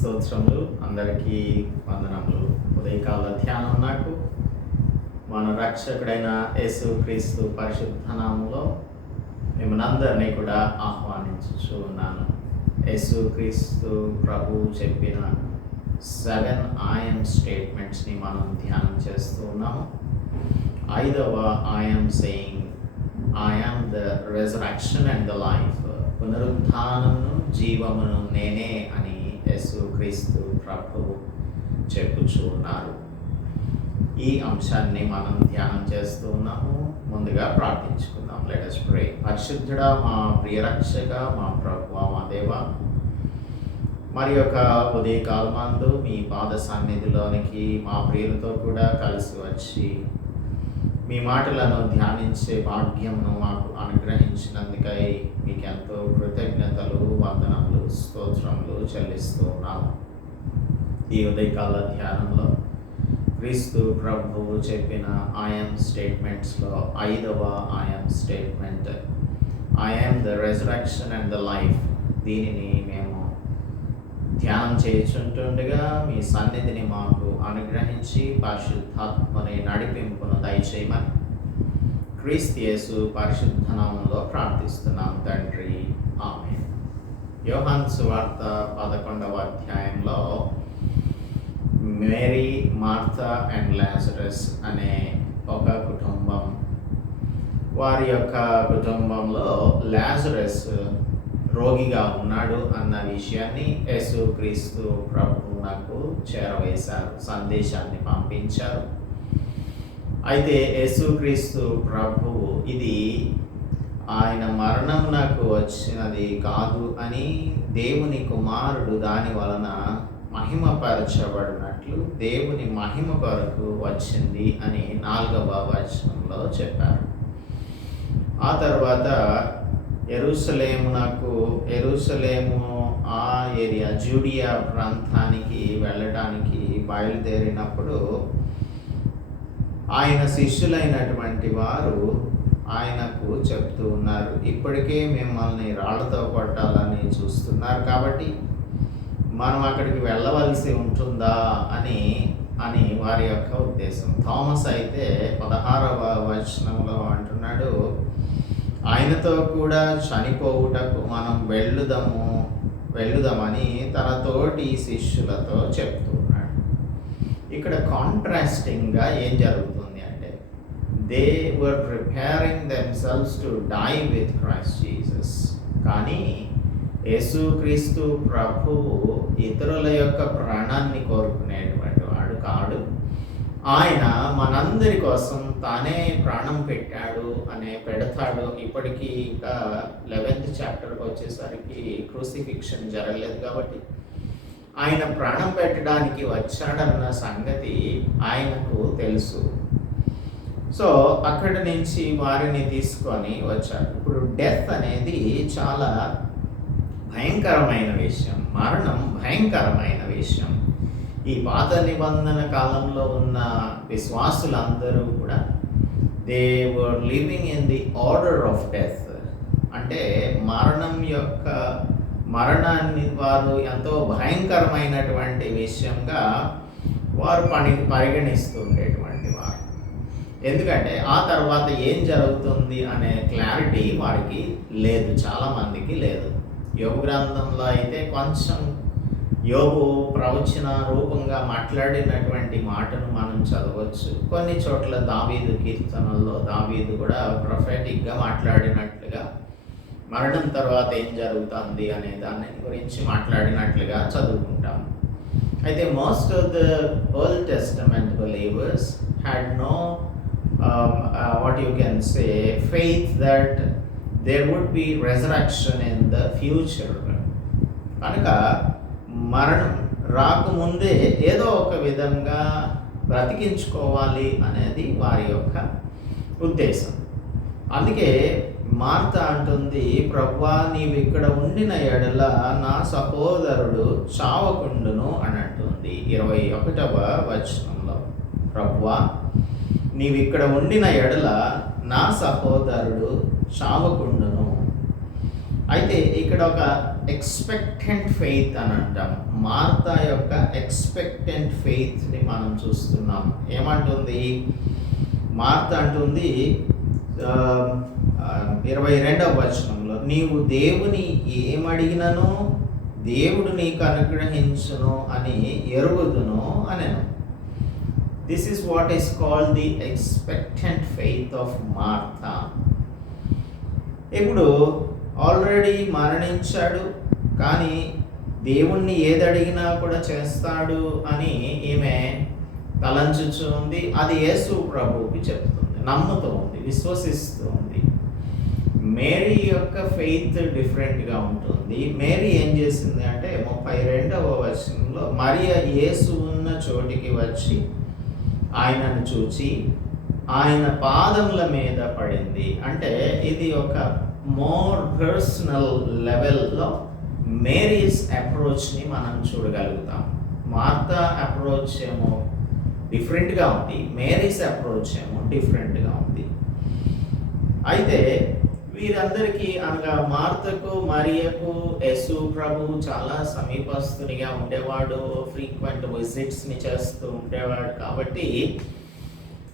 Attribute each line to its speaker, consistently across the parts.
Speaker 1: స్తోత్రములు. అందరికీ వందనములు. ఉదయకాల ధ్యానం నాకు. మన రక్షకుడైన యేసు క్రీస్తు పరిశుద్ధ నామంలో మిమ్మల్ని కూడా ఆహ్వానించుచు ఉన్నాను. యేసు క్రీస్తు ప్రభు చెప్పిన సెవెన్ ఐఎమ్ స్టేట్మెంట్స్ని మనం ధ్యానం చేస్తూ ఉన్నాము. ఐదవ I'm saying I'm the resurrection and the life. పునరుద్ధానమును జీవమును నేనే అని యేసు క్రీస్తు ప్రభు చెప్పుచూ ఉన్నారు ఈ అంశాన్ని మనం ధ్యానం చేస్తూ ఉన్నాము. ముందుగా ప్రార్థించుకుందాం. లెటస్ ప్రే పరిశుద్ధుడ మా ప్రియరక్షక మా ప్రభు మా దేవ మరి యొక్క ఉదయకాలమందు మీ పాద సన్నిధిలోనికి మా ప్రియులతో కూడా కలిసి వచ్చి మీ మాటలను ధ్యానించే భాగ్యంను మాకు అనుగ్రహించినందుకై మీకు ఎంతో కృతజ్ఞతలు వందనములు స్తోత్రములు చెల్లిస్తూ ఉన్నాము. ఈ ఉదయకాల ధ్యానంలో క్రీస్తు ప్రభువు చెప్పిన ఐఎమ్ స్టేట్మెంట్స్లో ఐదవ I'm statement. I'm the resurrection and the life దీనిని మేము ధ్యానం చేయుచుంటుండగా మీ సన్నిధిని మాకు అనుగ్రహించి పరిశుద్ధాత్మని నడిపింపును దయచేయమని క్రీస్తియేసు పరిశుద్ధ నామంలో ప్రార్థిస్తున్నాం తండ్రి. ఆమె యోహాన్ సువార్త పదకొండవ అధ్యాయంలో మేరీ మార్తా అండ్ లాజరస్ అనే ఒక కుటుంబం వారి యొక్క కుటుంబంలో లాజరస్ రోగిగా ఉన్నాడు అన్న విషయాన్ని యేసు క్రీస్తు ప్రభు నాకు చేరవేశారు సందేశాన్ని పంపించారు. అయితే యేసుక్రీస్తు ప్రభువు ఇది ఆయన మరణం నాకు వచ్చినది కాదు అని దేవుని కుమారుడు దాని వలన మహిమపరచబడినట్లు దేవుని మహిమ కొరకు వచ్చింది అని నాలుగవ వచనంలో చెప్పారు. ఆ తర్వాత ఎరుసలేమునకు ఎరుసలేము ఆ ఏరియా జూడియా ప్రాంతానికి వెళ్ళడానికి బయలుదేరినప్పుడు ఆయన శిష్యులైనటువంటి వారు ఆయనకు చెప్తూ ఉన్నారు ఇప్పటికే మిమ్మల్ని రాళ్ళతో కొట్టాలని చూస్తున్నారు కాబట్టి మనం అక్కడికి వెళ్ళవలసి ఉంటుందా? అని అని వారి యొక్క ఉద్దేశం. థామస్ అయితే పదహారవ వచనంలో అంటున్నాడు ఆయనతో కూడా చనిపోవుటకు మనం వెళ్ళుదాము వెళ్ళుదామని తన తోటి శిష్యులతో చెప్తున్నాడు. ఇక్కడ కాంట్రాస్టింగ్గా ఏం జరుగుతుంది అంటే they were preparing themselves to die with Christ Jesus కానీ యేసుక్రీస్తు ప్రభువు ఇతరుల యొక్క ప్రాణాన్ని కోరుకునేటువంటి వాడు కాడు. ఆయన మనందరి కోసం తానే ప్రాణం పెట్టాడు అనే పెడతాడు. ఇప్పటికీ ఇంకా లెవెన్త్ చాప్టర్కి వచ్చేసరికి క్రూసిఫిక్షన్ జరగలేదు కాబట్టి ఆయన ప్రాణం పెట్టడానికి వచ్చాడన్న సంగతి ఆయనకు తెలుసు. సో అక్కడి నుంచి వారిని తీసుకొని వచ్చాడు ఇప్పుడు డెత్ అనేది చాలా భయంకరమైన విషయం మరణం భయంకరమైన విషయం. ఈ పాత నిబంధన కాలంలో ఉన్న విశ్వాసులందరూ కూడా they were living in the order of death అంటే మరణం యొక్క మరణాన్ని వారు ఎంతో భయంకరమైనటువంటి విషయంగా వారు పని పరిగణిస్తుండేటువంటి వారు. ఎందుకంటే ఆ తర్వాత ఏం జరుగుతుంది అనే క్లారిటీ వారికి లేదు చాలామందికి లేదు. యోగ గ్రంథంలో అయితే కొంచెం యోగు ప్రవచన రూపంగా మాట్లాడినటువంటి మాటను మనం చదవచ్చు. కొన్ని చోట్ల దావీదు కీర్తనల్లో దావీదు కూడా ప్రొఫెటిక్గా మాట్లాడినట్లుగా మరణం తర్వాత ఏం జరుగుతుంది అనే దాని గురించి మాట్లాడినట్లుగా చదువుకుంటాం అయితే most of the Old Testament believers had no what you can say faith that there would be resurrection in the future కనుక మరణం రాకముందే ఏదో ఒక విధంగా బ్రతికించుకోవాలి అనేది వారి యొక్క ఉద్దేశం. అందుకే మార్త అంటుంది ప్రభా నీవు ఇక్కడ ఉండిన ఎడల నా సహోదరుడు చావకుండును అని అంటుంది ఇరవై ఒకటవ వచనంలో. ప్రభా నీవు ఇక్కడ ఉండిన ఎడల నా సహోదరుడు చావకుండును అయితే ఇక్కడ ఒక ఎక్స్పెక్టెంట్ ఫెయిత్ అని అంటాం. మార్తా యొక్క ఎక్స్పెక్టెంట్ ఫెయిత్ని మనం చూస్తున్నాం. ఏమంటుంది? మార్త అంటుంది ఇరవై రెండవ వచనంలో నీవు దేవుని ఏమడిగినను? దేవుడు నీకు అనుగ్రహించును అని ఎరుగుదును అనెను. This is what is called the expectant faith of Martha ఇప్పుడు ఆల్రెడీ మరణించాడు కానీ దేవుణ్ణి ఏదడిగినా కూడా చేస్తాడు అని ఈమె తలంచుచు ఉంది అది యేసు ప్రభువుకి చెప్తుంది నమ్ముతూ ఉంది విశ్వసిస్తూ ఉంది మేరీ యొక్క ఫెయిత్ డిఫరెంట్గా ఉంటుంది. మేరీ ఏం చేసింది అంటే ముప్పై రెండవ వచనంలో మరియ యేసు ఉన్న చోటికి వచ్చి ఆయనను చూచి ఆయన పాదముల మీద పడింది. అంటే ఇది ఒక మోర్ పర్సనల్ లెవెల్లో మేరీస్ అప్రోచ్ని మనం చూడగలుగుతాం. మార్త అప్రోచ్ ఏమో డిఫరెంట్గా ఉంది. మేరీస్ అప్రోచ్ ఏమో డిఫరెంట్గా ఉంది. అయితే వీరందరికీ అనగా మార్తకు మరియకు యేసు ప్రభు చాలా సమీపస్తునిగా ఉండేవాడు. ఫ్రీక్వెంట్ విజిట్స్ని చేస్తూ ఉండేవాడు కాబట్టి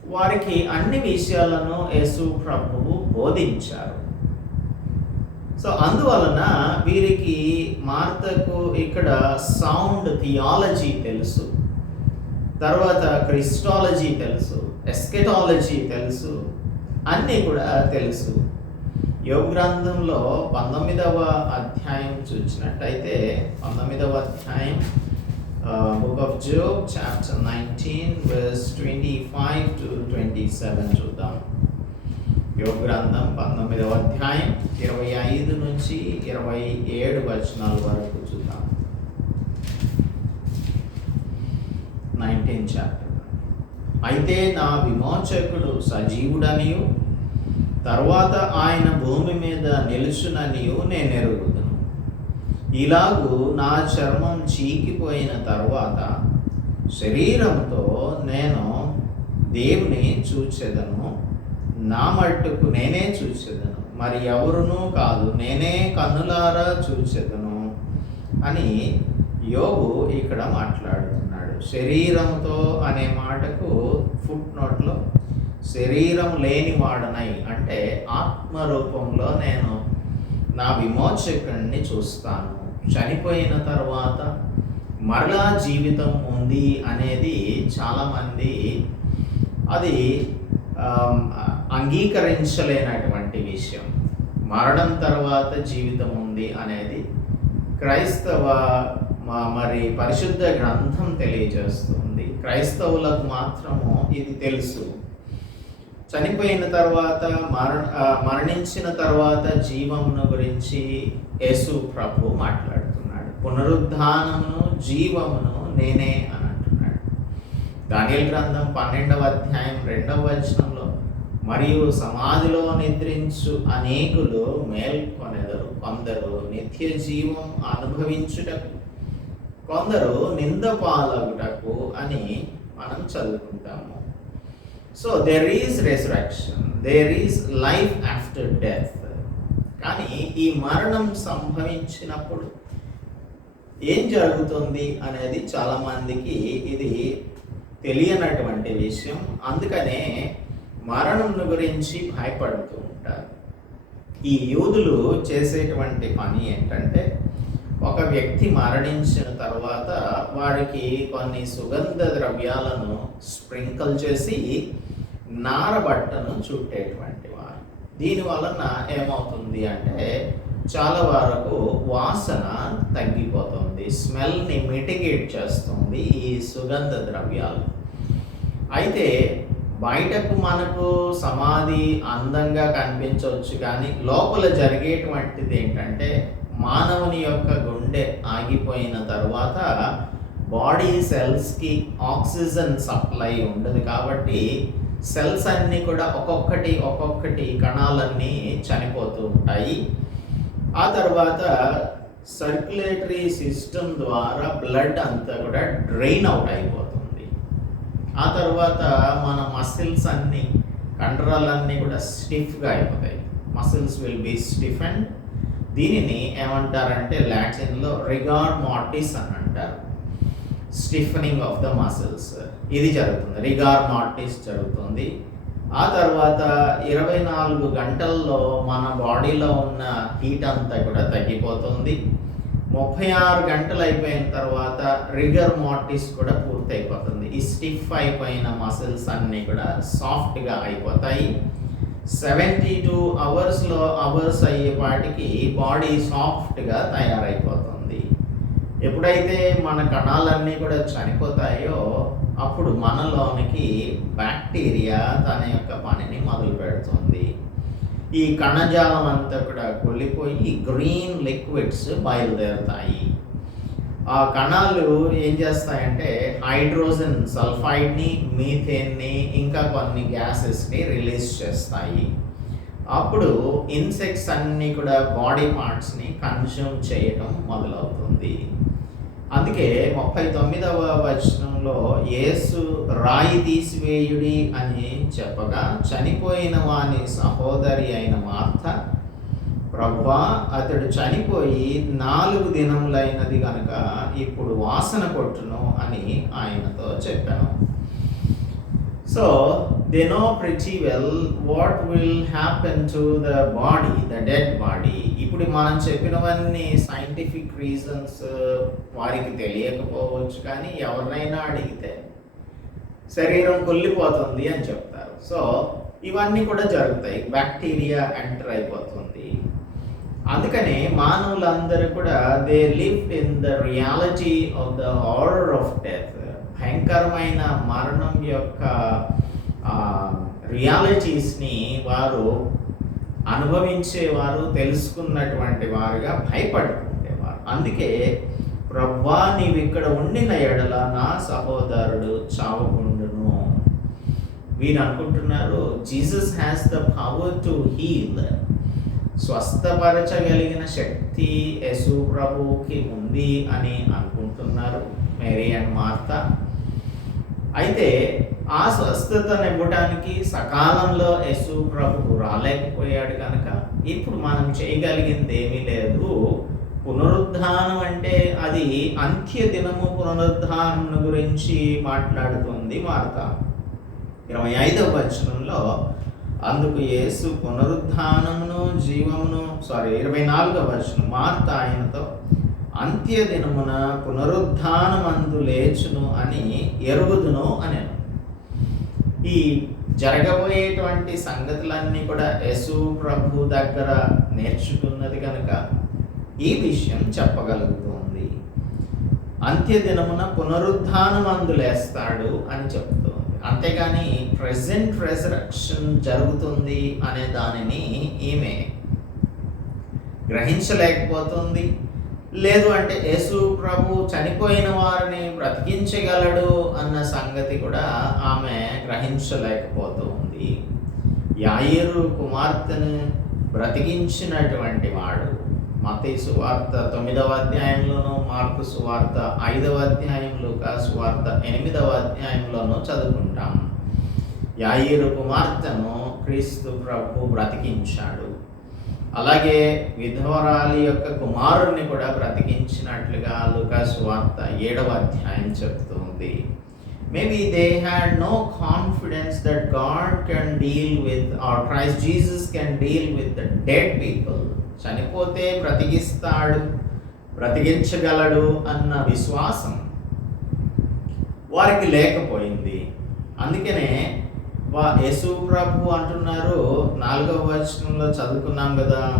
Speaker 1: వారికి అన్ని విషయాలను యేసు ప్రభువు బోధించారు. సో అందువలన వీరికి మార్తకు ఇక్కడ సౌండ్ థియాలజీ తెలుసు. తర్వాత క్రిస్టాలజీ తెలుసు ఎస్కెటాలజీ తెలుసు అన్నీ కూడా తెలుసు. యోగ గ్రంథంలో పంతొమ్మిదవ అధ్యాయం చూసినట్టయితే పంతొమ్మిదవ అధ్యాయం book of Job chapter nineteen verse twenty five to twenty seven చూద్దాం. యోగ గ్రంథం పంతొమ్మిదవ అధ్యాయం ఇరవై ఐదు నుంచి ఇరవై ఏడు వచనాల వరకు చూద్దాం. Nineteen chapter. అయితే నా విమోచకుడు సజీవుడనియు తర్వాత ఆయన భూమి మీద నిలుచుననియు నేను ఎరుగుదును. ఇలాగూ నా చర్మం చీకిపోయిన తర్వాత శరీరంతో నేను దేవుని చూచెదను. నా మట్టుకు నేనే చూసేదను మరి ఎవరునూ కాదు నేనే కన్నులారా చూసేదను అని యోగు ఇక్కడ మాట్లాడుతున్నాడు. శరీరంతో అనే మాటకు ఫుట్ నోట్లో శరీరం లేని వాడనై అంటే ఆత్మ రూపంలో నేను నా విమోచకుడిని చూస్తాను. చనిపోయిన తర్వాత మరలా జీవితం ఉంది అనేది చాలామంది అది అంగీకరించలేనటువంటి విషయం. మరణం తర్వాత జీవితం ఉంది అనేది క్రైస్తవ మా మరి పరిశుద్ధ గ్రంథం తెలియజేస్తుంది. క్రైస్తవులకు మాత్రము ఇది తెలుసు. చనిపోయిన తర్వాత మరణ మరణించిన తర్వాత జీవమును గురించి యేసు ప్రభు మాట్లాడుతున్నాడు. పునరుద్ధానమును జీవమును నేనే అని అంటున్నాడు. దానియల్ గ్రంథం పన్నెండవ అధ్యాయం రెండవ వచనం మరియు సమాధిలో నిద్రించు అనేకులు మేల్కొనెదరు. కొందరు నిత్య జీవం అనుభవించుటకు కొందరు నింద పాలగుటకు అని మనం చదువుకుంటాము. So there is resurrection there is life after death కానీ ఈ మరణం సంభవించినప్పుడు ఏం జరుగుతుంది అనేది చాలామందికి ఇది తెలియనటువంటి విషయం. అందుకనే మరణం గురించి భయపడుతూ ఉంటారు. ఈ యూదులు చేసేటువంటి పని ఏంటంటే ఒక వ్యక్తి మరణించిన తర్వాత వారికి కొన్ని సుగంధ ద్రవ్యాలను స్ప్రింకల్ చేసి నారబట్టను చుట్టేటువంటి వారు. దీని వలన ఏమవుతుంది అంటే చాలా వరకు వాసన తగ్గిపోతుంది స్మెల్ని మిటిగేట్ చేస్తుంది ఈ సుగంధ ద్రవ్యాలు. అయితే బయటకు మనకు సమాధి అందంగా కనిపించవచ్చు కానీ లోపల జరిగేటువంటిది ఏంటంటే మానవుని యొక్క గుండె ఆగిపోయిన తర్వాత బాడీ సెల్స్కి ఆక్సిజన్ సప్లై ఉండదు కాబట్టి సెల్స్ అన్నీ కూడా ఒక్కొక్కటి ఒక్కొక్కటి కణాలన్నీ చనిపోతూ ఉంటాయి. ఆ తర్వాత సర్క్యులేటరీ సిస్టమ్ ద్వారా బ్లడ్ అంతా కూడా డ్రైన్ అవుట్ అయిపోతుంది. ఆ తర్వాత మన మసిల్స్ అన్నీ కండరాలన్నీ కూడా స్టిఫ్గా అయిపోతాయి. Muscles will be stiff and దీనిని ఏమంటారంటే లాటిన్లో రిగార్డ్ మార్టిస్ అని అంటారు. స్టిఫనింగ్ ఆఫ్ ద మసిల్స్ ఇది జరుగుతుంది. రిగార్ మార్టిస్ జరుగుతుంది. ఆ తర్వాత ఇరవై నాలుగు గంటల్లో మన బాడీలో ఉన్న హీట్ అంతా కూడా తగ్గిపోతుంది. ముప్పై ఆరు గంటలు అయిపోయిన తర్వాత రిగర్ మార్టిస్ కూడా పూర్తయిపోతుంది. ఈ స్టిఫ్ అయిపోయిన మసిల్స్ అన్నీ కూడా సాఫ్ట్గా అయిపోతాయి. సెవెంటీ టూ అవర్స్లో అవర్స్ అయ్యేపాటికి బాడీ సాఫ్ట్గా తయారైపోతుంది. ఎప్పుడైతే మన కణాలన్నీ కూడా చనిపోతాయో అప్పుడు మనలోనికి బ్యాక్టీరియా తన యొక్క పనిని మొదలు పెడుతుంది ఈ కణజాలం అంతా కూడా కుళ్ళిపోయి గ్రీన్ లిక్విడ్స్ బయలుదేరుతాయి. ఆ కణాలు ఏం చేస్తాయంటే హైడ్రోజన్ సల్ఫైడ్ని మీథేన్ని ఇంకా కొన్ని గ్యాసెస్ని రిలీజ్ చేస్తాయి. అప్పుడు ఇన్సెక్ట్స్ అన్నీ కూడా బాడీ పార్ట్స్ని కన్జ్యూమ్ చేయడం మొదలవుతుంది. అందుకే ముప్పై తొమ్మిదవ వచనంలో యేసు రాయి తీసివేయుడి అని చెప్పగా చనిపోయిన వాని సహోదరి అయిన మార్త ప్రభా అతడు చనిపోయి నాలుగు దినములైనది కనుక ఇప్పుడు వాసన కొట్టును అని ఆయనతో చెప్పాను. So they know pretty well what will happen to the body the dead body ఇప్పుడు మనం చెప్పినవన్నీ సైంటిఫిక్ రీజన్స్ వారికి తెలియకపోవచ్చు కానీ ఎవరినైనా అడిగితే శరీరం కొల్లిపోతుంది అని చెప్తారు. సో ఇవన్నీ కూడా జరుగుతాయి. బ్యాక్టీరియా ఎంటర్ అయిపోతుంది. అందుకని మానవులందరూ కూడా they live in the reality of the order of death భయంకరమైన మరణం యొక్క రియాలిటీస్ని వారు అనుభవించేవారు తెలుసుకున్నటువంటి వారుగా భయపడుతుండేవారు. అందుకే ప్రభా నీవు ఇక్కడ ఉండిన ఎడల నా సహోదరుడు చావకుండును. వీరు అనుకుంటున్నారు Jesus has the power to heal. స్వస్థపరచగలిగిన శక్తి యశు ప్రభువుకి ఉంది అని అనుకుంటున్నారు మేరీ అండ్ మార్త. అయితే ఆ స్వస్థతను ఇవ్వటానికి సకాలంలో యశు ప్రభువు రాలేకపోయాడు కనుక ఇప్పుడు మనం చేయగలిగింది ఏమీ లేదు. పునరుద్ధానం అంటే అది అంత్య దినము పునరుద్ధానం గురించి మాట్లాడుతుంది వార్త. ఇరవై ఐదవ వచనంలో అందుకు యేసు పునరుద్ధానమును జీవమును సారీ ఇరవై నాలుగవ వచనం మార్త ఆయనతో అంత్య దినమున పునరుద్ధానమందు లేచును అని ఎరుగుదును అని ఈ జరగబోయేటువంటి సంగతులన్నీ కూడా యశు ప్రభు దగ్గర నేర్చుకున్నది కనుక ఈ విషయం చెప్పగలుగుతోంది. అంత్యదినమున దినమున లేస్తాడు అని చెప్తుంది. అంతేగాని ప్రజెంట్ రెజరక్షన్ జరుగుతుంది అనే దానిని ఈమె గ్రహించలేకపోతుంది. లేదు అంటే యేసు ప్రభు చనిపోయిన వారిని బ్రతికించగలడు అన్న సంగతి కూడా ఆమె గ్రహించలేకపోతుంది యాయిరు కుమార్తెను బ్రతికించినటువంటి వాడు మతీ సువార్త తొమ్మిదవ అధ్యాయంలోనూ మార్పు సువార్త ఐదవ అధ్యాయంలో సువార్త ఎనిమిదవ అధ్యాయంలోనూ చదువుకుంటాం. యాయిరు కుమార్తెను క్రీస్తు ప్రభు బ్రతికించాడు. అలాగే విధవరాలి యొక్క కుమారుణ్ణి కూడా బ్రతికించినట్లుగా లుకాస్ వార్త ఏడవ అధ్యాయం చెప్తుంది maybe they had no confidence that God can deal with or Christ Jesus can deal with the dead people చనిపోతే బ్రతికిస్తాడు బ్రతికించగలడు అన్న విశ్వాసం వారికి లేకపోయింది. అందుకనే వా యేసు ప్రభు అంటున్నారు నాలుగవ వచనంలో చదువుకున్నాం కదా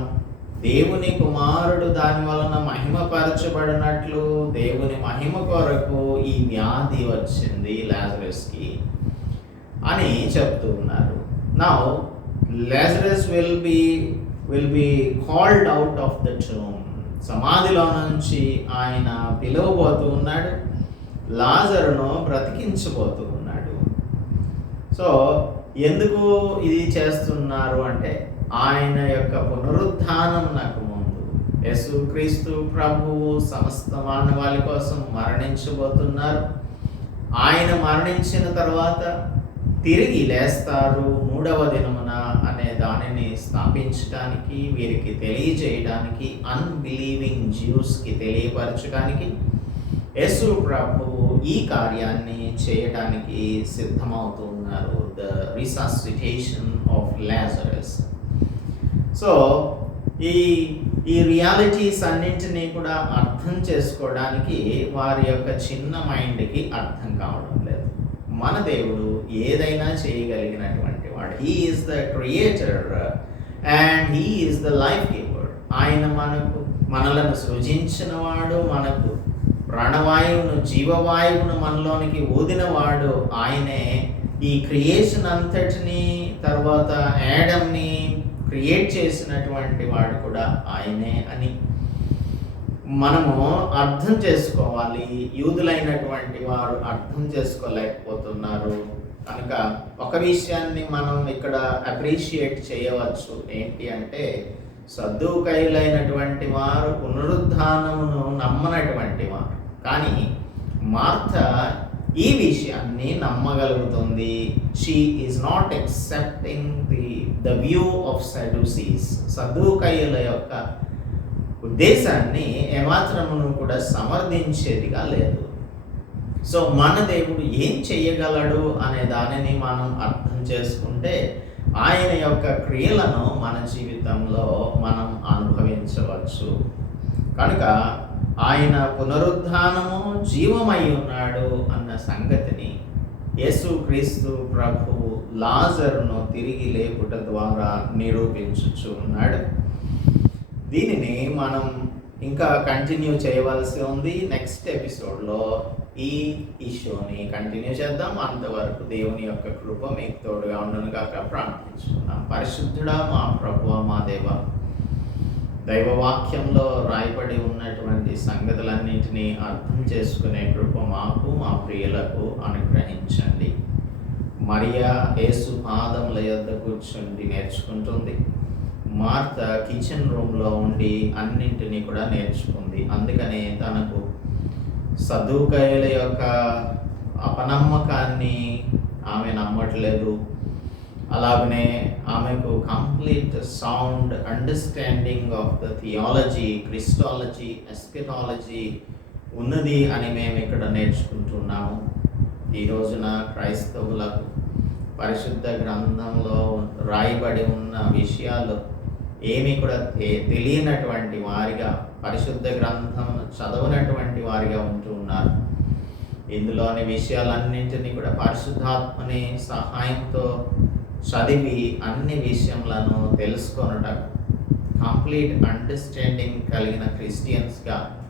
Speaker 1: దేవుని కుమారుడు దాని వలన మహిమపరచబడినట్లు దేవుని మహిమ కొరకు ఈ వ్యాధి వచ్చింది లాజరస్కి అని చెప్తూ ఉన్నారు. నా Lazarus will be will be called out of the tomb సమాధిలో నుంచి ఆయన పిలువబోతూ ఉన్నాడు. లాజరును బ్రతికించబోతూ సో ఎందుకు ఇది చేస్తున్నారు అంటే ఆయన యొక్క పునరుద్ధానం నాకు ముందు. యేసుక్రీస్తు ప్రభువు సమస్త మానవాళి కోసం మరణించబోతున్నారు. ఆయన మరణించిన తర్వాత తిరిగి లేస్తారు మూడవ దినమున అనే దానిని స్థాపించడానికి వీరికి తెలియజేయడానికి అన్బిలీవింగ్ జ్యూస్కి తెలియపరచడానికి యేసు ప్రభువు ఈ కార్యాన్ని చేయడానికి ఉన్నారు the resuscitation of Lazarus so ఈ ఈ రియాలిటీస్ అన్నింటినీ కూడా అర్థం చేసుకోవడానికి వారి యొక్క చిన్న మైండ్కి అర్థం కావడం లేదు. మన దేవుడు ఏదైనా చేయగలిగినటువంటి వాడు. He is the creator and he is the life giver ఆయన మనకు మనలను సృజించిన వాడు మనకు ప్రాణవాయువును జీవవాయువును మనలోనికి ఊదినవాడు ఆయనే. ఈ క్రియేషన్ అంతటిని తర్వాత యాడమ్ని క్రియేట్ చేసినటువంటి వాడు కూడా ఆయనే అని మనము అర్థం చేసుకోవాలి. యూదులైనటువంటి వారు అర్థం చేసుకోలేకపోతున్నారు. కనుక ఒక విషయాన్ని మనం ఇక్కడ అప్రిషియేట్ చేయవచ్చు. ఏంటి అంటే సద్దుకైలైనటువంటి వారు పునరుద్ధానమును నమ్మనటువంటి వారు. కానీ మార్త ఈ విషయాన్ని నమ్మగలుగుతుంది. She is not accepting the the view of Sadducees సదుకయ్యుల యొక్క ఉద్దేశాన్ని ఏమాత్రమును కూడా సమర్థించేదిగా లేదు. సో మన దేవుడు ఏం చేయగలడు అనే దానిని మనం అర్థం చేసుకుంటే ఆయన యొక్క క్రియలను మన జీవితంలో మనం అనుభవించవచ్చు. కనుక ఆయన పునరుద్ధానము జీవమై ఉన్నాడు అన్న సంగతిని యేసుక్రీస్తు ప్రభు ప్రభువు లాజర్ను తిరిగి లేపుట ద్వారా నిరూపించుచు ఉన్నాడు. దీనిని మనం ఇంకా కంటిన్యూ చేయవలసి ఉంది. నెక్స్ట్ ఎపిసోడ్లో ఈ ఇష్యూని కంటిన్యూ చేద్దాం. అంతవరకు దేవుని యొక్క కృప మీకు తోడుగా ఉండను కాక ప్రార్థించుకున్నాం పరిశుద్ధుడా మా ప్రభు మా దేవ దైవవాక్యంలో రాయబడి ఉన్నటువంటి సంగతులన్నింటినీ అర్థం చేసుకునే కృప మాకు మా ప్రియులకు అనుగ్రహించండి. మరియా యేసు పాదముల యొద్ద కూర్చుండి నేర్చుకుంటుంది. మార్త కిచెన్ రూమ్లో ఉండి అన్నింటినీ కూడా నేర్చుకుంది. అందుకనే తనకు సదుకయుల యొక్క అపనమ్మకాన్ని ఆమె నమ్మట్లేదు. అలాగనే ఆమెకు complete sound understanding of the theology Christology eschatology ఉన్నది అని మేము ఇక్కడ నేర్చుకుంటున్నాము. ఈ రోజున క్రైస్తవులకు పరిశుద్ధ గ్రంథంలో రాయబడి ఉన్న విషయాలు ఏమి కూడా తె- తెలియనటువంటి వారిగా పరిశుద్ధ గ్రంథం చదవనటువంటి వారిగా ఉంటూ ఉన్నారు. ఇందులోని విషయాలన్నింటినీ కూడా పరిశుద్ధాత్మని సహాయంతో చదివి అన్ని విషయంలను తెలుసుకొనుట కంప్లీట్ అండర్స్టాండింగ్ కలిగిన క్రిస్టియన్స్గా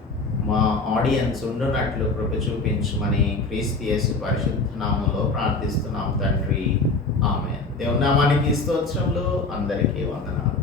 Speaker 1: మా ఆడియన్స్ ఉండునట్లు కృప చూపించమని క్రీస్తియస్ పరిశుద్ధ నామంలో ప్రార్థిస్తున్నాం తండ్రి. ఆమె దేవునామానికి స్తోత్రములు. అందరికీ వందనాలు.